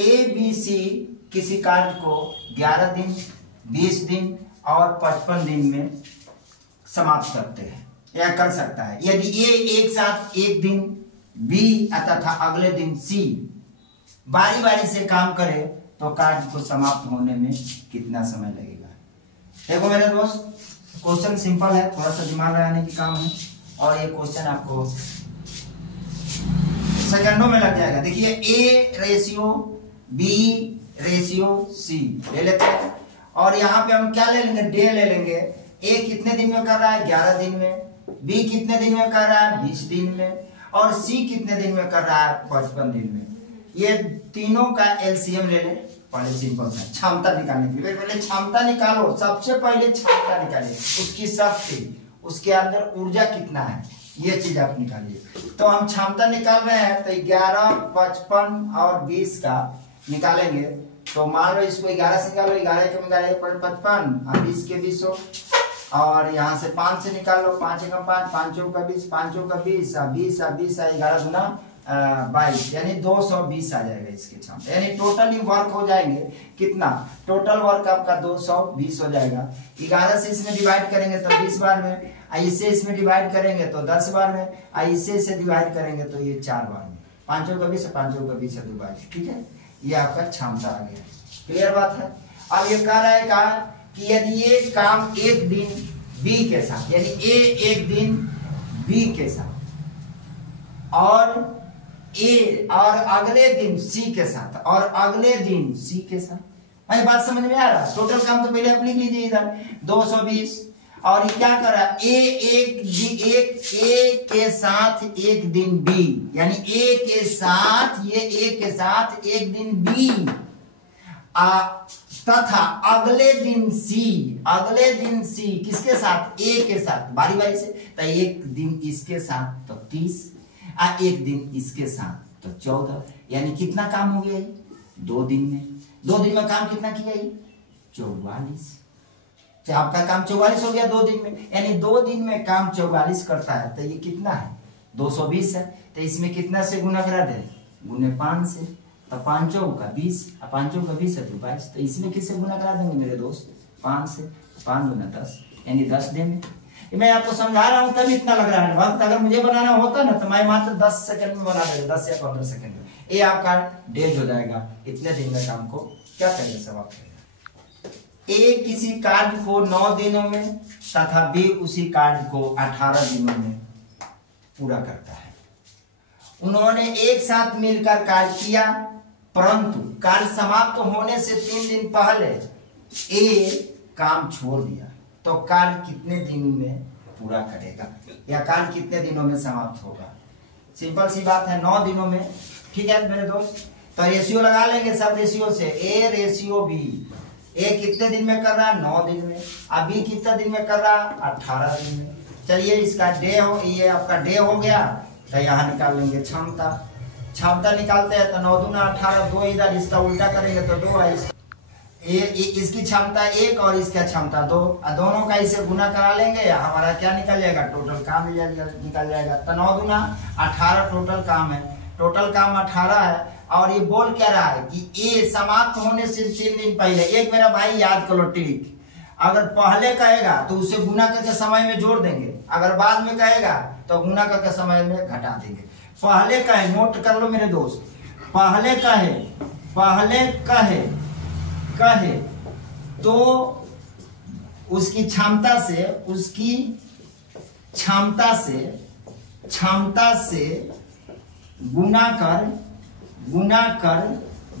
ABC किसी कार्य को 11 दिन, 20 दिन और 55 दिन में समाप्त करते हैं या कर सकता है। यदि A एक साथ एक दिन, B तथा अगले दिन C बारी बारी से काम करे तो कार्य को समाप्त होने में कितना समय लगेगा। देखो मेरे दोस्त, क्वेश्चन सिंपल है, थोड़ा सा दिमाग लगाने की काम है और ये क्वेश्चन आपको सेकंडों में लग जाएगा। देखिए A ratio B ratio C ले लेते हैं और यहाँ पे हम क्या ले लेंगे, डे ले लेंगे। A कितने दिन में कर रहा है, 11 दिन में। B कितने दिन में कर रहा है, 20 दिन में। और C कितने दिन में कर रहा है, 55 दिन में। ये तीनों का एलसीएम ले ले। पहले सिंपल सा क्षमता निकालने के लिए पहले क्षमता निकालो। सबसे पहले क्षमता निकालिए, उसकी शक्ति, उसके अंदर ऊर्जा कितना है, ये चीज आप निकालिए। तो हम क्षमता निकाल रहे हैं तो 11, 55 और 20 का निकालेंगे। तो मान लो इसको 11 से निकालो, 11 के 55 और 20 के 20 हो। और यहाँ से 5 से निकाल लो, 5 का 5, 5 का 20, 5 का 20, 20 20 11 गुना 22 यानी 220 आ जाएगा इसके क्षमता। यानी टोटली वर्क हो जाएंगे कितना, टोटल वर्क आपका 220 हो जाएगा। 11 से इसमें डिवाइड करेंगे तो 20 बार में, इससे इसमें डिवाइड करेंगे तो 10 बार में, इससे डिवाइड करेंगे तो ये 4 बार में। 5 का 20, 5 का 20 22, ठीक है। ये आपका क्षमता आ गया। क्लियर बात है। अब ये कह रहा है कि यदि ये काम एक दिन बी के साथ, यानी ए एक दिन बी के साथ और ए और अगले दिन सी के साथ और अगले दिन सी के साथ, भाई बात समझ में आ रहा है। टोटल काम तो पहले आप लिख लीजिए इधर 220। और ये क्या कर रहा है, ए के साथ एक दिन बी, यानी ए के साथ एक दिन बी तथा अगले दिन सी किसके साथ, ए के साथ बारी बारी से। तो एक दिन इसके साथ तो 30, एक दिन इसके साथ तो 14, यानी कितना काम हो गया 2 दिन में। 2 दिन में काम कितना किया 44। तो आपका काम 44 हो गया 2 दिन में, यानी 2 दिन में काम 44 करता है। तो ये कितना है 220 है। तो इसमें कितना से गुना करा दे, गुने 5 से। तो 5 का 20, 5 का 20 है तो 22। तो इसमें किससे गुना करा देंगे मेरे दोस्त, 5 से। 5 गुना 10 यानी 10 दिन में। मैं आपको समझा रहा हूं तभी इतना लग रहा है वक्त। अगर मुझे बनाना होता ना तो मैं मात्र 10 सेकंड में बना देगा, 10 या 15 सेकंड में। ये आपका डेज हो जाएगा। इतने दिन में काम को क्या करेंगे, समाप्त करेगा। ए किसी कार्य को 9 दिनों में तथा बी उसी कार्य को 18 दिनों में पूरा करता है। उन्होंने एक साथ मिलकर कार्य किया, परंतु कार्य समाप्त होने से 3 दिन पहले ए काम छोड़ दिया। तो कार्य कितने दिन में पूरा करेगा या कार्य कितने दिनों में समाप्त होगा। सिंपल सी बात है, 9 दिनों में। ठीक है मेरे दोस्त, तो रेशियो लगा लेंगे सब रेशियो से। ए रेशियो बी, ए कितने दिन में कर रहा है 9 दिन में, अब बी कितने दिन में कर रहा है 18 दिन में। चलिए इसका डे हो, ये आपका डे हो गया। तो यहाँ निकाल लेंगे क्षमता निकालते हैं तो 9 दूना 18, 2 इधर, इसका उल्टा करेंगे तो 2 है। इसकी क्षमता 1 और इसका क्षमता 2, दोनों का इसे गुना करा लेंगे, हमारा क्या निकल जाएगा, टोटल काम निकल जाएगा। तो 9 दूना 18 टोटल काम है, टोटल काम 18 है। और ये बोल क्या रहा है कि ए समाप्त होने से 3 दिन पहले। एक मेरा भाई याद करो ट्रिक, अगर पहले कहेगा तो उसे गुना करके समय में जोड़ देंगे, अगर बाद में कहेगा तो गुना करके समय में घटा देंगे। पहले कहे, नोट कर लो मेरे दोस्त, पहले कहे तो उसकी क्षमता से गुना कर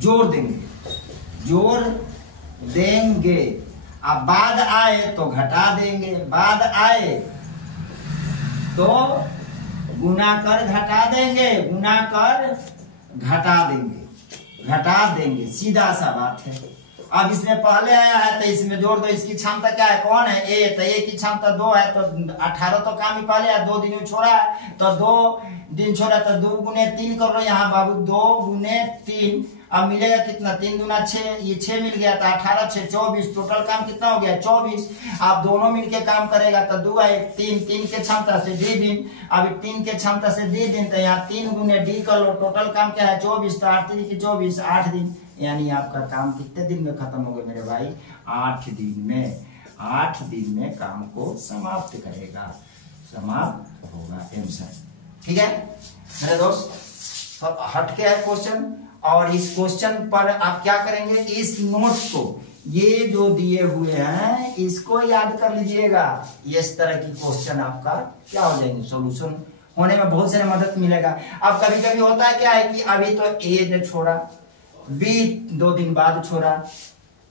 जोड़ देंगे। अब बाद आए तो घटा देंगे, बाद आए तो गुना कर घटा देंगे, सीधा सा बात है। अब इसमें पहले आया है तो इसमें जोड़ दो। इसकी क्षमता क्या है, कौन है, ए। तो ए की क्षमता 2 है तो 18 तो काम ही पहले है, 2 दिन छोड़ा है तो 2 दिन छोड़ा तो 2 गुने 3 कर लो यहाँ बाबू, 2 गुने 3। अब मिलेगा कितना, 3 दूना 6, ये 6 मिल गया था, 18 6 24, टोटल काम कितना हो गया 24। आप दोनों मिलके काम करेगा तो 2 है 3, 3 के क्षमता से डी दिन। अब 3 के क्षमता से डी दिन, तो यहाँ 3 गुने डी कर लो, टोटल काम क्या है 24, तो 8 3 की 24, 8 दिन। यानी आपका काम कितने दिन में खत्म हो गया मेरे भाई? 8 दिन में। 8 दिन में काम को समाप्त करेगा, समाप्त होगा आंसर। ठीक है मेरे दोस्त, तो हट के है क्वेश्चन। और इस क्वेश्चन पर आप क्या करेंगे, इस नोट्स को, ये जो दिए हुए हैं इसको याद कर लीजिएगा। इस तरह की क्वेश्चन आपका क्या हो जाएंगे, सॉल्यूशन होने में बहुत सारे मदद मिलेगा। अब कभी कभी होता है क्या है कि अभी तो ए ने छोड़ा, बी 2 दिन बाद छोड़ा,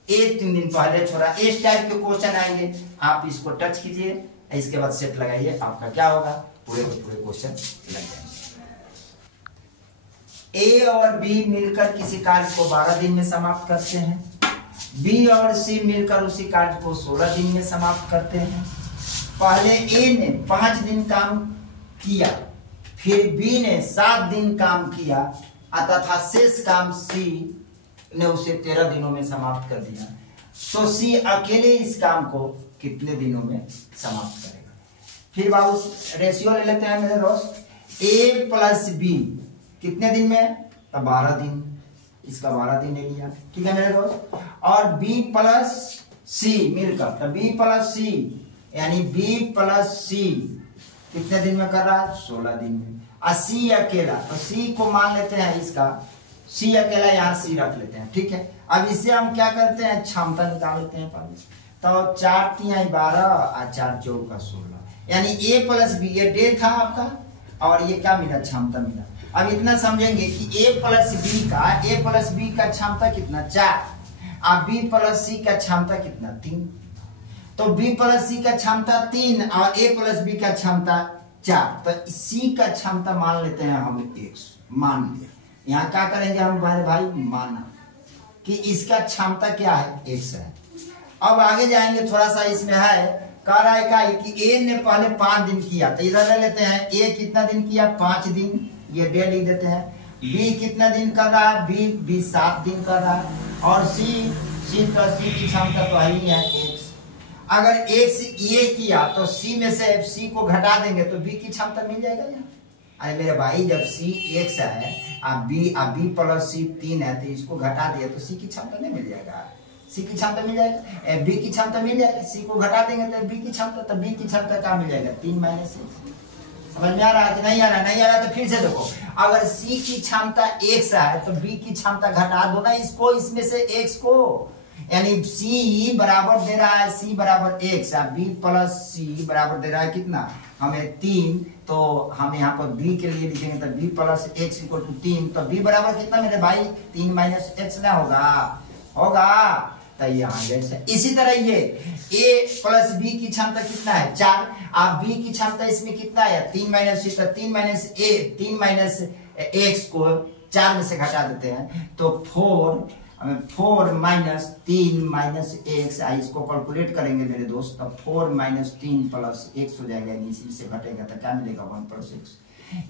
ए 3 दिन पहले छोड़ा, इस टाइप के क्वेश्चन आएंगे। आप इसको टच कीजिए, इसके बाद सेट लगाइए, आपका क्या होगा, पूरे पूरे क्वेश्चन लग जाएंगे। ए और बी मिलकर किसी कार्य को 12 दिन में समाप्त करते हैं, बी और सी मिलकर उसी कार्य को 16 दिन में समाप्त करते हैं। पहले ए ने 5 दिन काम किया, फिर बी ने 7 दिन काम किया, तथा शेष काम सी ने उसे 13 दिनों में समाप्त कर दिया। तो सी अकेले इस काम को कितने दिनों में समाप्त करेगा? फिर बाबू रेशियो ले लेते हैं मेरे दोस्त, ए प्लस बी कितने दिन में? तो 12 दिन, इसका 12 दिन ले लिया। ठीक है मेरे दोस्त, और बी प्लस सी मिलकर, तो बी प्लस सी यानी बी प्लस सी कितने दिन में कर रहा है? 16 दिन में। और सी अकेला, तो सी को मान लेते हैं, इसका सी अकेला यहाँ सी रख लेते हैं। ठीक है, अब इससे हम क्या करते हैं, क्षमता निकाल लेते हैं पहले। तो 4 3 12 और 4 4 16, यानी ए प्लस बी, ये डे था आपका, और ये क्या मिला, क्षमता मिला। अब इतना समझेंगे कि ए प्लस बी का क्षमता कितना, 4, और बी प्लस सी का क्षमता कितना, 3। तो बी प्लस सी का क्षमता 3 और ए प्लस बी का क्षमता 4, तो सी का क्षमता मान लेते हैं हम 1, मान लिया। यहाँ क्या करेंगे हम भाई, माना कि इसका क्षमता क्या है, 1 है। अब आगे जाएंगे, थोड़ा सा इसमें है, कह रहा है क्या कि ए ने पहले 5 दिन किया, तो इधर ले लेते हैं, ए कितना दिन किया, 5 दिन, ये डे लिख देते हैं। बी कितना दिन कर रहा है, बी 7 दिन कर रहा है, और सी की क्षमता तो ही है 1। अगर 1 से ये किया तो सी में से सी को घटा देंगे तो बी की क्षमता मिल जाएगा यहाँ। अरे मेरे भाई, जब सी 1 है और बी प्लस सी 3 है, तो इसको घटा दिया तो सी की क्षमता नहीं मिल जाएगा, सी की क्षमता मिल जाएगा, बी की क्षमता मिल जाएगी। सी को घटा देंगे तो बी की क्षमता, तो बी की क्षमता क्या मिल जाएगा, 3 - 1। समझ में आ रहा है कि नहीं आ रहा? नहीं आ रहा तो फिर से देखो, अगर सी की क्षमता 1 है तो बी की क्षमता घटा दो ना इसको, इसमें से x को, यानी सी बराबर दे रहा है, सी बराबर 1, बी प्लस सी बराबर दे रहा है कितना, हमें 3। तो हम यहाँ पर बी के लिए लिखेंगे, तो बी प्लस x = 3, तो बी बराबर कितना मेरे भाई, 3 - x ना होगा। तो यहाँ जैसे इसी तरह ये a प्लस बी की क्षमता कितना है, 4, आप बी की क्षमता इसमें कितना है, 3 - c, तो 3 - x को 4 में से घटा देते हैं, तो 4 - 3 - x, इसको कैलकुलेट करेंगे मेरे दोस्त, तो 4 - 3 + x हो जाएगा, इसी से घटेगा तो क्या मिलेगा, 1 + x,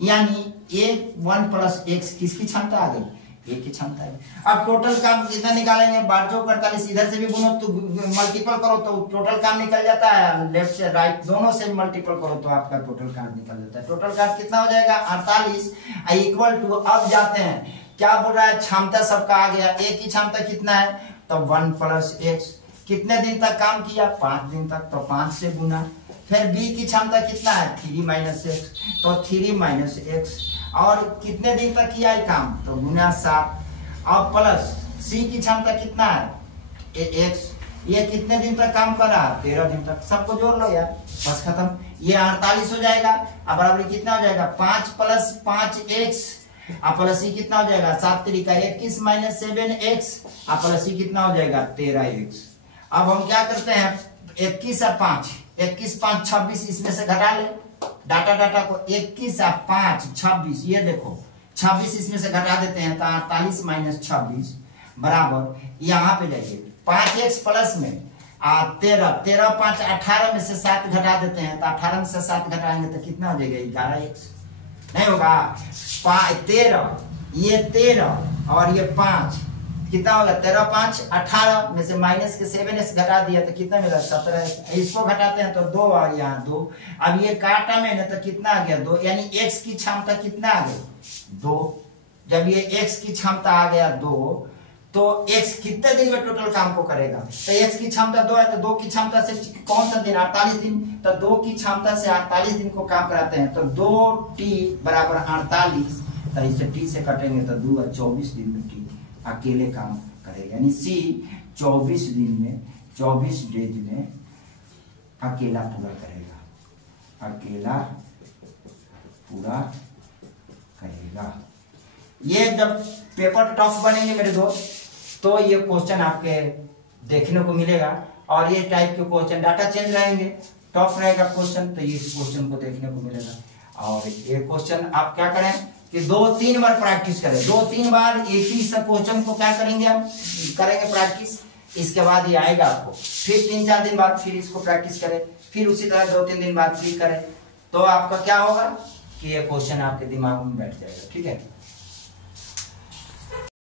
यानी 1 + x किसकी क्षमता आ गई, एक की क्षमता है। अब टोटल काम कितना निकालेंगे, 12×48, इधर से भी गुणो तो मल्टीपल करो तो टोटल काम निकल जाता है, लेफ्ट से राइट दोनों से मल्टीपल करो तो आपका टोटल काम निकल जाता है। टोटल काम कितना हो जाएगा, 48 = अब जाते हैं, क्या बोल रहा है, क्षमता सबका आ गया। ए की क्षमता कितना है, तो 1 + x, कितने दिन तक काम किया, 5 दिन तक, तो 5 से गुना। फिर बी की क्षमता कितना है, 3 - x, तो 3 - x, और कितने दिन तक किया है काम, तो गुना 7, और प्लस सी की क्षमता कितना है, x, ये कितने दिन तक काम कर रहा है, 13 दिन तक। सबको जोड़ लो यार, बस खत्म, ये 48 हो जाएगा। अब बराबर कितना हो जाएगा, 5 + 5x, प्लस सी कितना हो जाएगा, 7 × 21 - 7x, प्लस सी कितना हो जाएगा, 13x। अब हम क्या करते हैं, 21 और 5, 21 5 26, इसमें से घटा ले डाटा को, 21 और 5 26, ये देखो 26 इसमें से घटा देते हैं, तो 48 - 26 बराबर, यहाँ पे जाइए 5x प्लस में 13 5 18 में से 7 घटा देते हैं, तो 18 में से 7 घटाएंगे तो कितना हो जाएगा, 11x, नहीं होगा, 13, ये 13 और ये 5 कितना होगा, 13 5 18 में से माइनस के 7x घटा दिया तो कितना मिला, 17x। इसको घटाते हैं तो 2 और यहाँ 2, अब ये काटा में ना तो कितना आ गया, 2, यानी x की क्षमता कितना आ गई, 2। जब ये x की क्षमता आ गया 2, तो x कितने दिन में टोटल काम को करेगा, तो x की क्षमता 2 है, तो 2 की क्षमता से कौन सा दिन, 48 दिन, तो 2 की क्षमता से 48 दिन को काम कराते हैं, तो 2t बराबर 48, तो इसे t से कटेंगे तो 2 है 24 दिन में t अकेले काम करेगा, यानी c 24 दिन में 24 डेज में अकेला पूरा करेगा, अकेला पूरा करेगा। ये जब पेपर टफ बनेंगे मेरे दोस्त तो ये क्वेश्चन आपके देखने को मिलेगा, और ये टाइप के क्वेश्चन डाटा चेंज रहेंगे, टफ रहेगा क्वेश्चन, तो ये क्वेश्चन को देखने को मिलेगा। और ये क्वेश्चन आप क्या करें कि 2-3 बार प्रैक्टिस करें, 2-3 बार एक ही सब क्वेश्चन को क्या करेंगे, हम करेंगे प्रैक्टिस, इसके बाद ये आएगा आपको, फिर 3-4 दिन बाद फिर इसको प्रैक्टिस करें, फिर उसी तरह 2-3 दिन बाद फिर करें, तो आपका क्या होगा कि ये क्वेश्चन आपके दिमाग में बैठ जाएगा। ठीक है।